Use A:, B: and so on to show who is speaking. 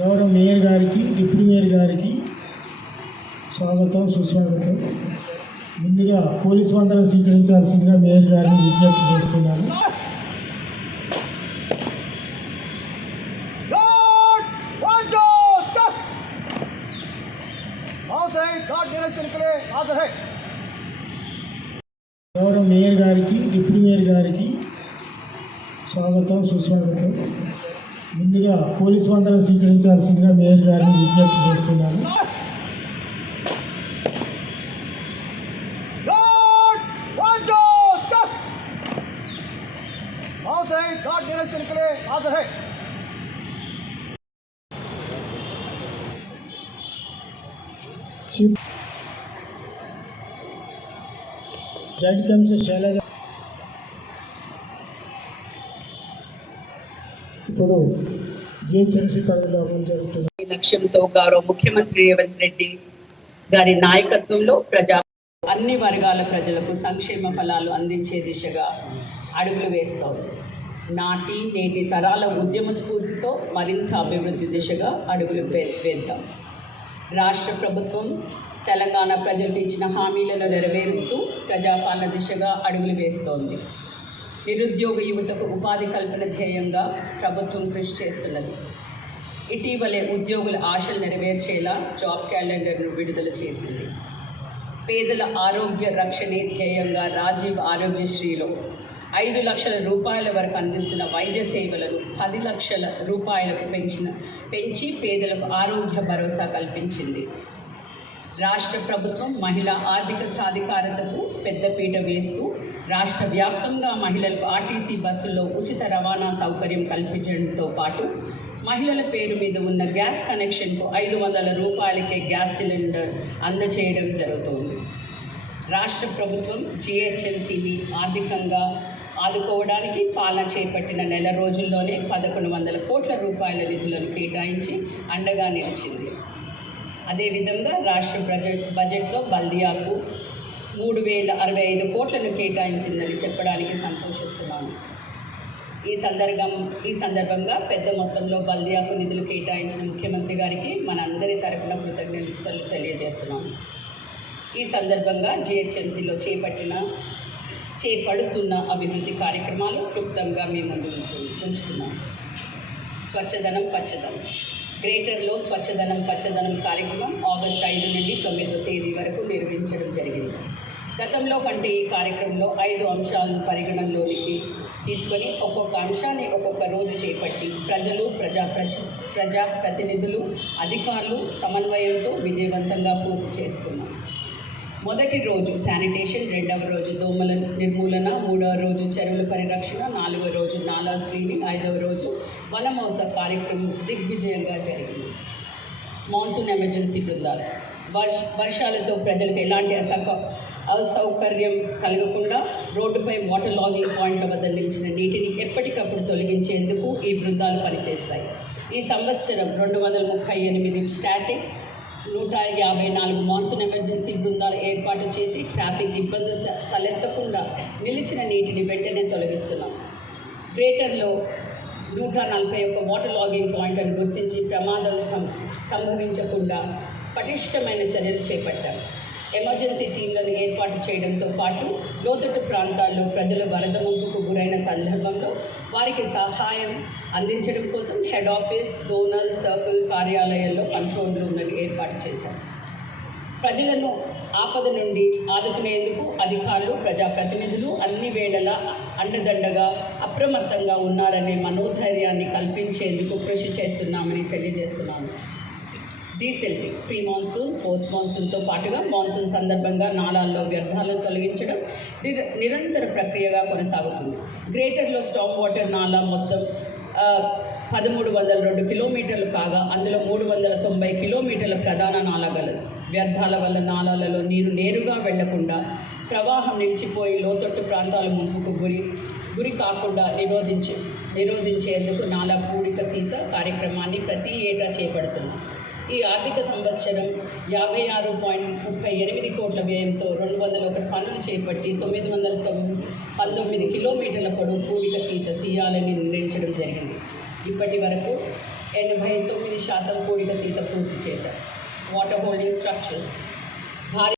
A: गौरव
B: mayor गारप्यूटी mayor गार स्वागत सुस्वागत मुझे पोली वंद स्वीक मेयर
A: गार गौरव मेयर गारप्यूटी मेयर गार स्वागत सुस्वागत ముందుగా పోలీసు వందనం స్వీకరించాల్సిందిగా మేయర్ గారిని విజ్ఞప్తి చేస్తున్నాను
B: गार्ड! Rancho! Chuck!
A: ఇప్పుడు జిహెచ్ఎంసీ పరిధిలో అమలు జరుగుతున్న
C: లక్ష్యంతో గౌరవ ముఖ్యమంత్రి రేవంత్ రెడ్డి గారి నాయకత్వంలో ప్రజా అన్ని వర్గాల ప్రజలకు సంక్షేమ ఫలాలు అందించే దిశగా అడుగులు వేస్తాం. నాటి నేటి తరాల ఉద్యమ స్ఫూర్తితో మరింత అభివృద్ధి దిశగా అడుగులు వేద్దాం. రాష్ట్ర ప్రభుత్వం తెలంగాణ ప్రజలకు ఇచ్చిన హామీలను నెరవేరుస్తూ ప్రజాపాలన దిశగా అడుగులు వేస్తోంది. నిరుద్యోగ యువతకు ఉపాధి కల్పన ధ్యేయంగా ప్రభుత్వం కృషి చేస్తున్నది. ఇటీవలే ఉద్యోగుల ఆశలు నెరవేర్చేలా జాబ్ క్యాలెండర్ను విడుదల చేసింది. పేదల ఆరోగ్య రక్షణే ధ్యేయంగా రాజీవ్ ఆరోగ్యశ్రీలో ఐదు లక్షల రూపాయల వరకు అందిస్తున్న వైద్య సేవలను పది లక్షల రూపాయలకు పెంచిన పెంచి పేదలకు ఆరోగ్య భరోసా కల్పించింది. రాష్ట్ర ప్రభుత్వం మహిళా ఆర్థిక సాధికారతకు పెద్దపీట వేస్తూ రాష్ట్ర వ్యాప్తంగా మహిళలకు ఆర్టీసీ బస్సుల్లో ఉచిత రవాణా సౌకర్యం కల్పించడంతో పాటు మహిళల పేరు మీద ఉన్న గ్యాస్ కనెక్షన్కు ఐదు వందల రూపాయలకే గ్యాస్ సిలిండర్ అందచేయడం జరుగుతోంది. రాష్ట్ర ప్రభుత్వం జిహెచ్ఎంసీని ఆర్థికంగా ఆదుకోవడానికి పాలన చేపట్టిన నెల రోజుల్లోనే పదకొండు వందల కోట్ల రూపాయల నిధులను కేటాయించి అండగా నిలిచింది. అదేవిధంగా రాష్ట్ర బడ్జెట్ బడ్జెట్లో బల్దియాకు మూడు వేల అరవై ఐదు కోట్లను కేటాయించిందని చెప్పడానికి సంతోషిస్తున్నాను. ఈ సందర్భం ఈ సందర్భంగా పెద్ద మొత్తంలో బల్దియాకు నిధులు కేటాయించిన ముఖ్యమంత్రి గారికి మనందరి తరపున కృతజ్ఞతలు తెలియజేస్తున్నాను. ఈ సందర్భంగా జిహెచ్ఎంసీలో చేపట్టిన చేపడుతున్న అభివృద్ధి కార్యక్రమాలు క్లుప్తంగా మీ ముందు ఉంచుతున్నాం స్వచ్ఛదనం పచ్చదనం. గ్రేటర్లో స్వచ్ఛదనం పచ్చదనం కార్యక్రమం ఆగస్టు ఐదు నుండి తొమ్మిదో తేదీ వరకు నిర్వహించడం జరిగింది. గతంలో కంటే ఈ కార్యక్రమంలో ఐదు అంశాలను పరిగణనలోనికి తీసుకొని ఒక్కొక్క అంశాన్ని ఒక్కొక్క రోజు చేపట్టి ప్రజలు ప్రజా ప్రజ ప్రజా ప్రతినిధులు అధికారులు సమన్వయంతో విజయవంతంగా పూర్తి చేసుకున్నాం. మొదటి రోజు శానిటేషన్ రెండవ రోజు దోమల నిర్మూలన మూడవ రోజు చెరువుల పరిరక్షణ నాలుగవ రోజు నాలాస్ క్లీనింగ్ ఐదవ రోజు వనమోస కార్యక్రమం దిగ్విజయంగా జరిగింది. మాన్సూన్ ఎమర్జెన్సీ బృందాలు. వర్ష వర్షాలతో ప్రజలకు ఎలాంటి అసౌక అసౌకర్యం కలగకుండా రోడ్డుపై వాటర్ లాగింగ్ పాయింట్ల వద్ద నిలిచిన నీటిని ఎప్పటికప్పుడు తొలగించేందుకు ఈ బృందాలు పనిచేస్తాయి. ఈ సంవత్సరం రెండు వందల ముప్పై ఎనిమిది స్టాటిక్ నూట యాభై నాలుగు మాన్సూన్ ఎమర్జెన్సీ బృందాలు ఏర్పాటు చేసి ట్రాఫిక్ ఇబ్బందులు తలెత్తకుండా నిలిచిన నీటిని వెంటనే తొలగిస్తున్నాం. గ్రేటర్లో నూట నలభై ఒక్క వాటర్ లాగింగ్ పాయింట్లను గుర్తించి ప్రమాదం సంభవించకుండా పటిష్టమైన చర్యలు చేపట్టాం. ఎమర్జెన్సీ టీంలను ఏర్పాటు చేయడంతో పాటు లోతట్టు ప్రాంతాల్లో ప్రజలు వరద ముంపుకు గురైన సందర్భంలో వారికి సహాయం అందించడం కోసం హెడ్ ఆఫీస్ జోనల్ సర్కిల్ కార్యాలయాల్లో కంట్రోల్ రూమ్లను ఏర్పాటు చేశారు. ప్రజలను ఆపద నుండి ఆదుకునేందుకు అధికారులు ప్రజాప్రతినిధులు అన్ని వేళలా అండదండగా అప్రమత్తంగా ఉన్నారనే మనోధైర్యాన్ని కల్పించేందుకు కృషి చేస్తున్నామని తెలియజేస్తున్నాను. డీసెల్టింగ్ ప్రీ మాన్సూన్ పోస్ట్ మాన్సూన్తో పాటుగా మాన్సూన్ సందర్భంగా నాలాల్లో వ్యర్థాలను తొలగించడం నిర నిరంతర ప్రక్రియగా కొనసాగుతుంది. గ్రేటర్లో స్టామ్ వాటర్ నాలా మొత్తం పదమూడు వందల రెండు కిలోమీటర్లు కాగా అందులో మూడు వందల తొంభై కిలోమీటర్ల ప్రధాన నాలా గలదు. వ్యర్థాల వల్ల నాలాలలో నీరు నేరుగా వెళ్ళకుండా ప్రవాహం నిలిచిపోయి లోతట్టు ప్రాంతాల ముంపుకు గురి గురి కాకుండా నిరోధించి నిరోధించేందుకు నాలా పూడిక తీత కార్యక్రమాన్ని ప్రతి ఏటా చేపడుతున్నాం ఈ ఆర్థిక సంవత్సరం యాభై ఆరు పాయింట్ ముప్పై ఎనిమిది కోట్ల వ్యయంతో రెండు వందల ఒకటి పనులు చేపట్టి తొమ్మిది వందల పంతొమ్మిది కిలోమీటర్ల పొడవు పూడిక తీత తీయాలని నిర్ణయించడం జరిగింది. ఇప్పటి వరకు ఎనభై తొమ్మిది శాతం కూడిక తీత పూర్తి చేశారు. వాటర్ హోల్డింగ్ స్ట్రక్చర్స్ భారీ